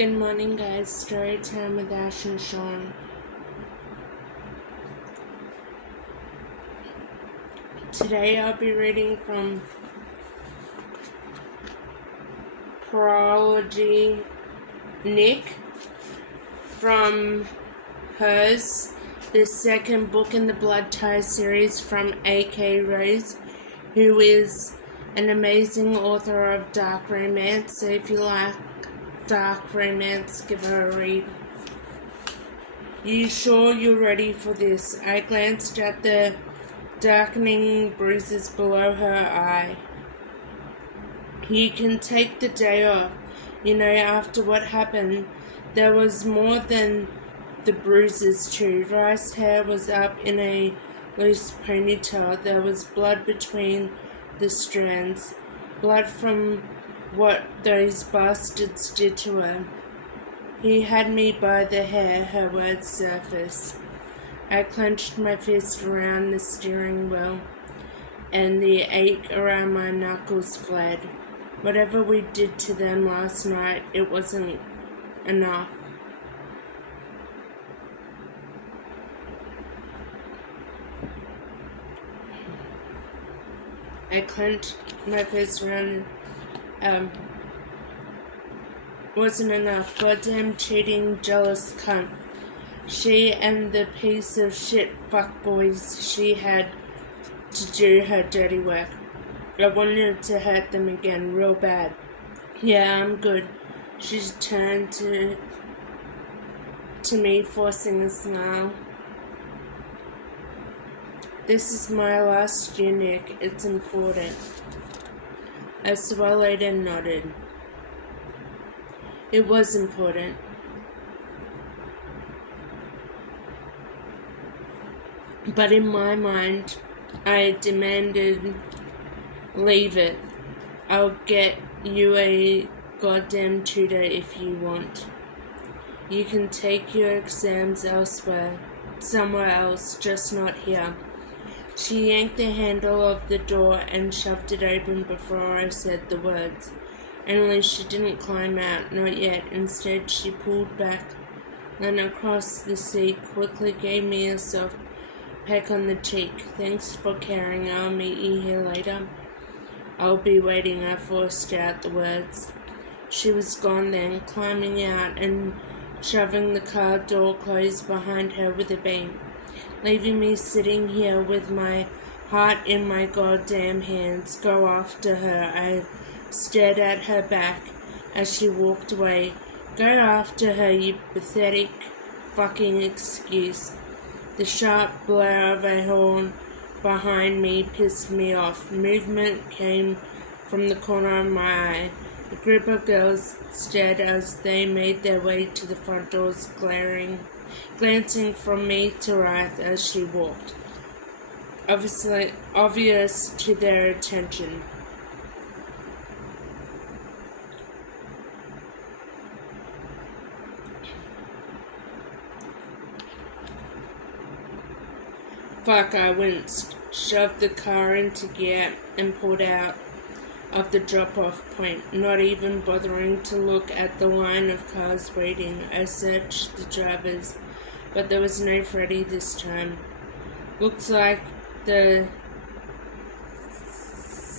Good morning, guys. Story time with Ash and Sean. Today I'll be reading from Prology Nick from hers, the second book in the Blood Tie series from A.K. Rose, who is an amazing author of dark romance. So if you like dark romance, give her a read. You sure you're ready for this? I glanced at the darkening bruises below her eye. You can take the day off. You know, after what happened, there was more than the bruises too. Rice's hair was up in a loose ponytail. There was blood between the strands. Blood from what those bastards did to her. He had me by the hair, her words surfaced. I clenched my fist around the steering wheel, and the ache around my knuckles fled. Whatever we did to them last night, it wasn't enough. I clenched my fist around wasn't enough. Goddamn cheating, jealous cunt. She and the piece of shit fuckboys she had to do her dirty work. I wanted to hurt them again, real bad. Yeah, I'm good. She turned to me, forcing a smile. This is my last year, Nick. It's important. I swallowed and nodded. It was important. But in my mind, I demanded, leave it. I'll get you a goddamn tutor if you want. You can take your exams elsewhere, somewhere else, just not here. She yanked the handle of the door and shoved it open before I said the words. Only she didn't climb out, not yet. Instead, she pulled back, leaned across the seat, quickly gave me a soft peck on the cheek. Thanks for caring. I'll meet you here later. I'll be waiting. I forced out the words. She was gone then, climbing out and shoving the car door closed behind her with a bang, leaving me sitting here with my heart in my goddamn hands. Go after her. I stared at her back as she walked away. Go after her, you pathetic fucking excuse. The sharp blare of a horn behind me pissed me off. Movement came from the corner of my eye. A group of girls stared as they made their way to the front doors, glancing from me to Rice as she walked, obvious to their attention. Fuck, I winced, shoved the car into gear, and pulled out of the drop-off point, not even bothering to look at the line of cars waiting. I searched the drivers, but there was no Freddy this time. Looks like the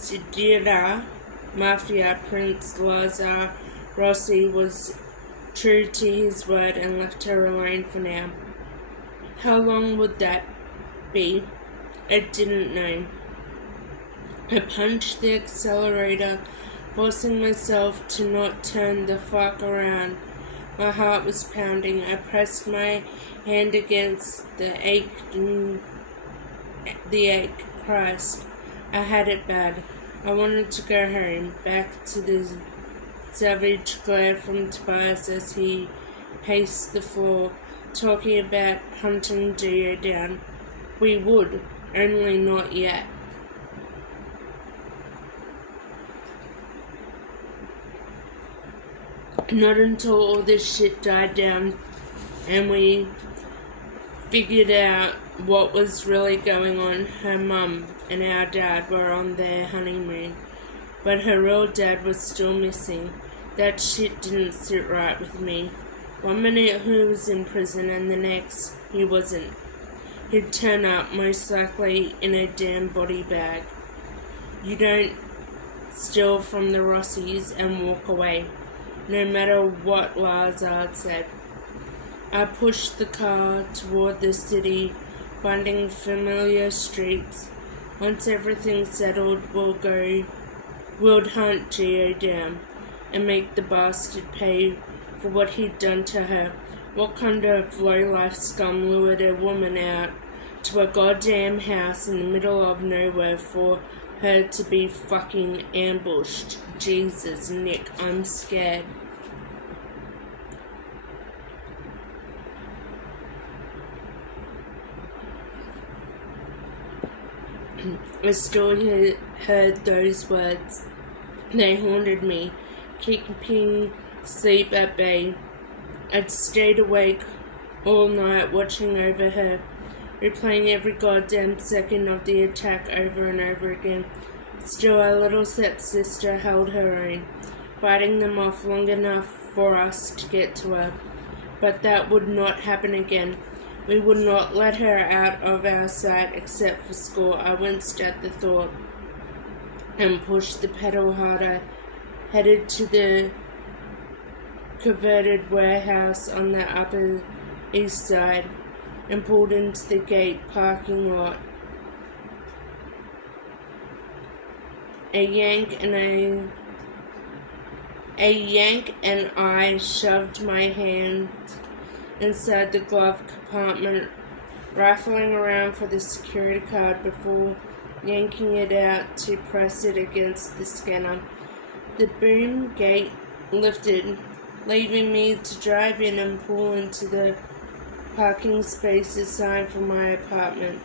Sidira Mafia Prince Lazar Rossi was true to his word and left her alone for now. How long would that be? I didn't know. I punched the accelerator, forcing myself to not turn the fuck around. My heart was pounding. I pressed my hand against the ache. Christ, I had it bad. I wanted to go home, back to the savage glare from Tobias as he paced the floor, talking about hunting Geo down. We would, only not yet. Not until all this shit died down and we figured out what was really going on. Her mum and our dad were on their honeymoon, but her real dad was still missing. That shit didn't sit right with me. One minute he was in prison and the next he wasn't. He'd turn up, most likely in a damn body bag. You don't steal from the Rossies and walk away, no matter what Lazard said. I pushed the car toward the city, finding familiar streets. Once everything's settled, we'll hunt Geo down and make the bastard pay for what he'd done to her. What kind of low-life scum lured a woman out to a goddamn house in the middle of nowhere for her to be fucking ambushed? Jesus, Nick, I'm scared. I still heard those words. They haunted me, keeping sleep at bay. I'd stayed awake all night watching over her, replaying every goddamn second of the attack over and over again. Still, our little stepsister held her own, fighting them off long enough for us to get to her. But that would not happen again. We would not let her out of our sight except for score. I winced at the thought and pushed the pedal harder, headed to the converted warehouse on the Upper East Side, and pulled into the gate parking lot. A yank and I shoved my hand inside the glove compartment, rifling around for the security card before yanking it out to press it against the scanner. The boom gate lifted, leaving me to drive in and pull into the parking space assigned for my apartment.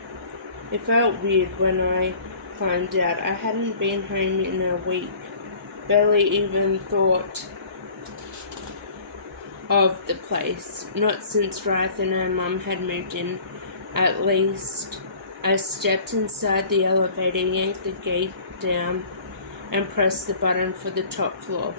It felt weird when I climbed out. I hadn't been home in a week, barely even thought of the place, not since Rath and her mum had moved in, at least. I stepped inside the elevator, yanked the gate down, and pressed the button for the top floor.